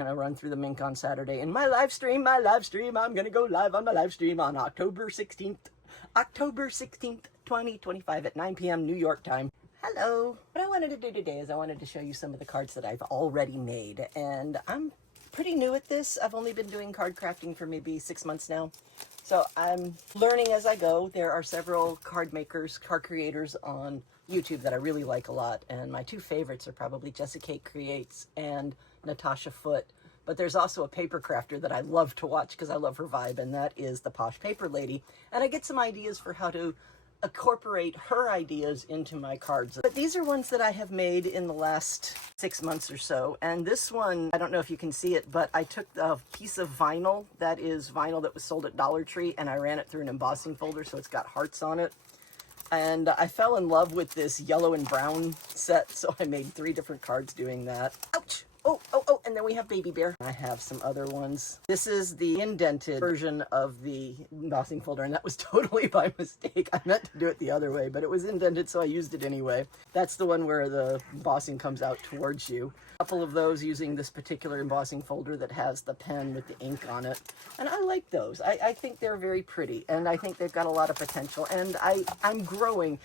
I'm gonna run through the Minc on Saturday in my live stream. I'm gonna go live on my live stream on October 16th, 2025 at 9 p.m. New York time. Hello. What I wanted to do today is I wanted to show you some of the cards that I've already made, and I'm pretty new at this. I've only been doing card crafting for maybe 6 months now, so I'm learning as I go. There are several card makers, card creators on YouTube that I really like a lot, and my two favorites are probably Jessica Creates and Natasha Foote. But there's also a paper crafter that I love to watch because I love her vibe, and that is the Posh Paper Lady. And I get some ideas for how to incorporate her ideas into my cards. But these are ones that I have made in the last 6 months or so. And this one, I don't know if you can see it, but I took a piece of vinyl that was sold at Dollar Tree, and I ran it through an embossing folder, so it's got hearts on it. And I fell in love with this yellow and brown set, so I made 3 different cards doing that. Ouch! Oh, and then we have Baby Bear. I have some other ones. This is the indented version of the embossing folder, and that was totally by mistake. I meant to do it the other way, but it was indented, so I used it anyway. That's the one where the embossing comes out towards you. A couple of those using this particular embossing folder that has the pen with the ink on it. And I like those. I think they're very pretty, and I think they've got a lot of potential, and I'm growing.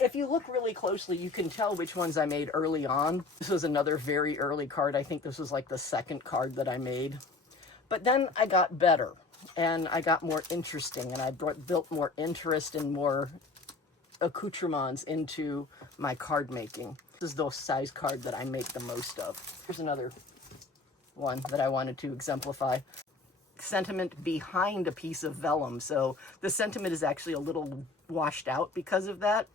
If you look really closely, you can tell which ones I made early on. This was another very early card. I think this was like the second card that I made. But then I got better, and I got more interesting, and I built more interest and more accoutrements into my card making. This is the size card that I make the most of. Here's another one that I wanted to exemplify. Sentiment behind a piece of vellum. So the sentiment is actually a little washed out because of that.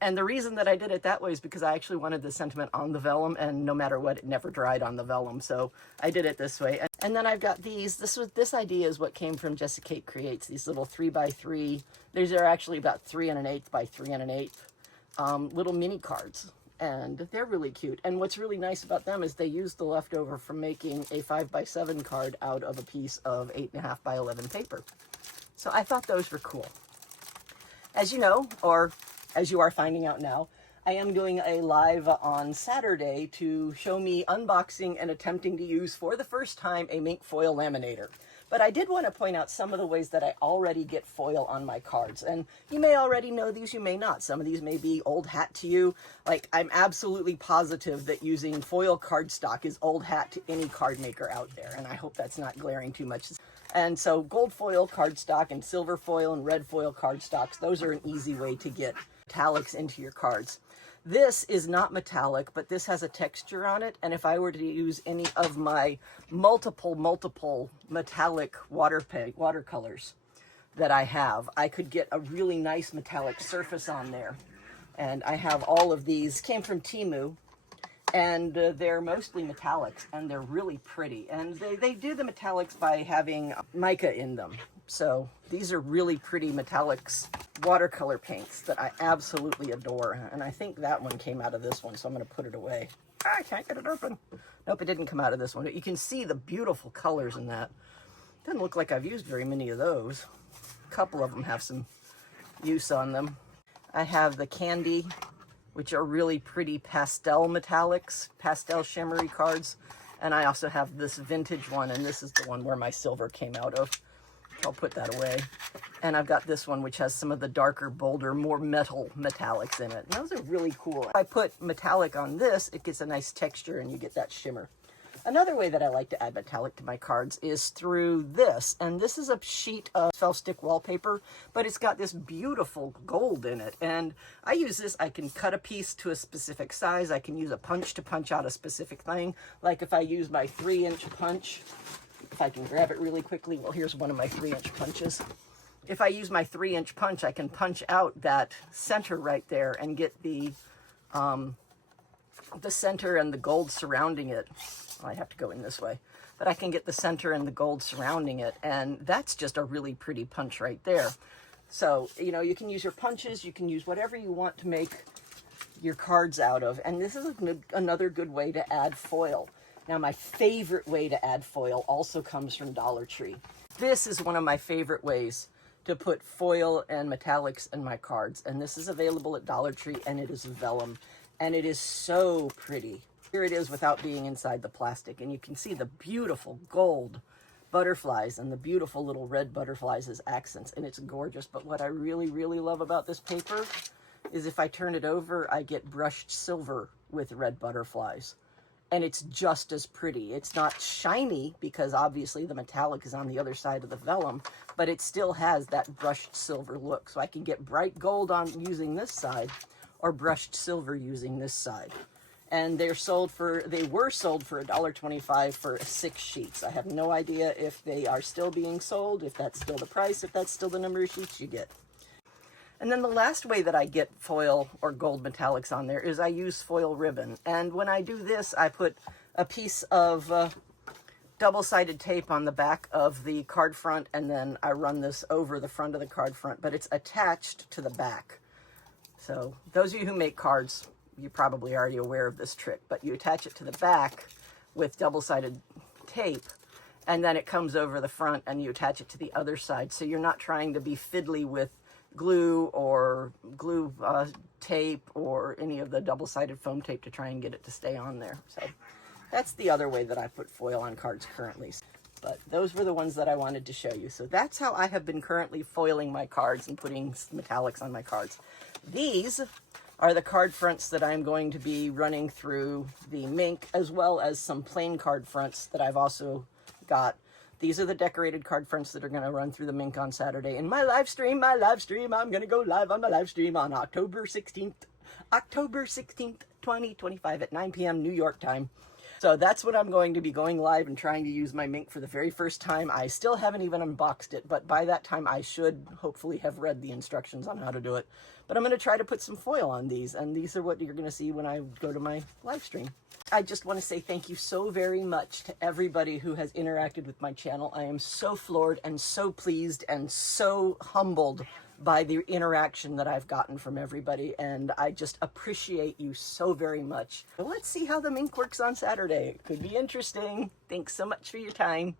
And the reason that I did it that way is because I actually wanted the sentiment on the vellum, and no matter what, it never dried on the vellum. So I did it this way. And then I've got these. This idea is what came from Jessica Creates, these little 3x3. These are actually about 3 1/8 by 3 1/8 little mini cards. And they're really cute. And what's really nice about them is they use the leftover from making a 5x7 card out of a piece of 8.5 by 11 paper. So I thought those were cool. As you know, or as you are finding out now, I am doing a live on Saturday to show me unboxing and attempting to use for the first time a Minc foil laminator. But I did want to point out some of the ways that I already get foil on my cards. And you may already know these, you may not. Some of these may be old hat to you. Like, I'm absolutely positive that using foil cardstock is old hat to any card maker out there. And I hope that's not glaring too much. And so gold foil cardstock and silver foil and red foil cardstocks, those are an easy way to get metallics into your cards. This is not metallic, but this has a texture on it, and if I were to use any of my multiple metallic watercolors that I have, I could get a really nice metallic surface on there. And I have all of these, came from Temu, and they're mostly metallics, and they're really pretty. And they do the metallics by having mica in them. So these are really pretty metallics watercolor paints that I absolutely adore. And I think that one came out of this one, so I'm going to put it away. I can't get it open. Nope, it didn't come out of this one. But you can see the beautiful colors in that. Doesn't look like I've used very many of those. A couple of them have some use on them. I have the Candy, which are really pretty pastel metallics, pastel shimmery cards. And I also have this vintage one, and this is the one where my silver came out of. I'll put that away. And I've got this one, which has some of the darker, bolder, more metal metallics in it. And those are really cool. If I put metallic on this, it gets a nice texture and you get that shimmer. Another way that I like to add metallic to my cards is through this. And this is a sheet of felt-stick wallpaper, but it's got this beautiful gold in it. And I use this, I can cut a piece to a specific size. I can use a punch to punch out a specific thing. Like if I use my 3-inch punch, if I can grab it really quickly. Well, here's one of my 3-inch punches. If I use my 3-inch punch, I can punch out that center right there and get the center and the gold surrounding it. Well, I have to go in this way. But I can get the center and the gold surrounding it, and that's just a really pretty punch right there. So, you know, you can use your punches, you can use whatever you want to make your cards out of. And this is another good way to add foil. Now, my favorite way to add foil also comes from Dollar Tree. This is one of my favorite ways to put foil and metallics in my cards. And this is available at Dollar Tree, and it is vellum. And it is so pretty. Here it is without being inside the plastic, and you can see the beautiful gold butterflies and the beautiful little red butterflies as accents, and it's gorgeous. But what I really, really love about this paper is if I turn it over, I get brushed silver with red butterflies. And it's just as pretty. It's not shiny because obviously the metallic is on the other side of the vellum, but it still has that brushed silver look. So I can get bright gold on using this side or brushed silver using this side. And they were sold for $1.25 for 6 sheets. I have no idea if they are still being sold, if that's still the price, if that's still the number of sheets you get. And then the last way that I get foil or gold metallics on there is I use foil ribbon. And when I do this, I put a piece of double-sided tape on the back of the card front, and then I run this over the front of the card front, but it's attached to the back. So those of you who make cards, you're probably already aware of this trick, but you attach it to the back with double-sided tape, and then it comes over the front and you attach it to the other side. So you're not trying to be fiddly with glue or glue tape or any of the double-sided foam tape to try and get it to stay on there. So that's the other way that I put foil on cards currently. But those were the ones that I wanted to show you. So that's how I have been currently foiling my cards and putting metallics on my cards. These are the card fronts that I'm going to be running through the Minc, as well as some plain card fronts that I've also got. These are the decorated card fronts that are going to run through the Minc on Saturday. In my live stream, I'm going to go live on my live stream on October 16th, 2025 at 9 p.m. New York time. So that's when I'm going to be going live and trying to use my Minc for the very first time. I still haven't even unboxed it, but by that time I should hopefully have read the instructions on how to do it. But I'm going to try to put some foil on these, and these are what you're going to see when I go to my live stream. I just want to say thank you so very much to everybody who has interacted with my channel. I am so floored and so pleased and so humbled by the interaction that I've gotten from everybody, and I just appreciate you so very much. Let's see how the Minc works on Saturday. It could be interesting. Thanks so much for your time.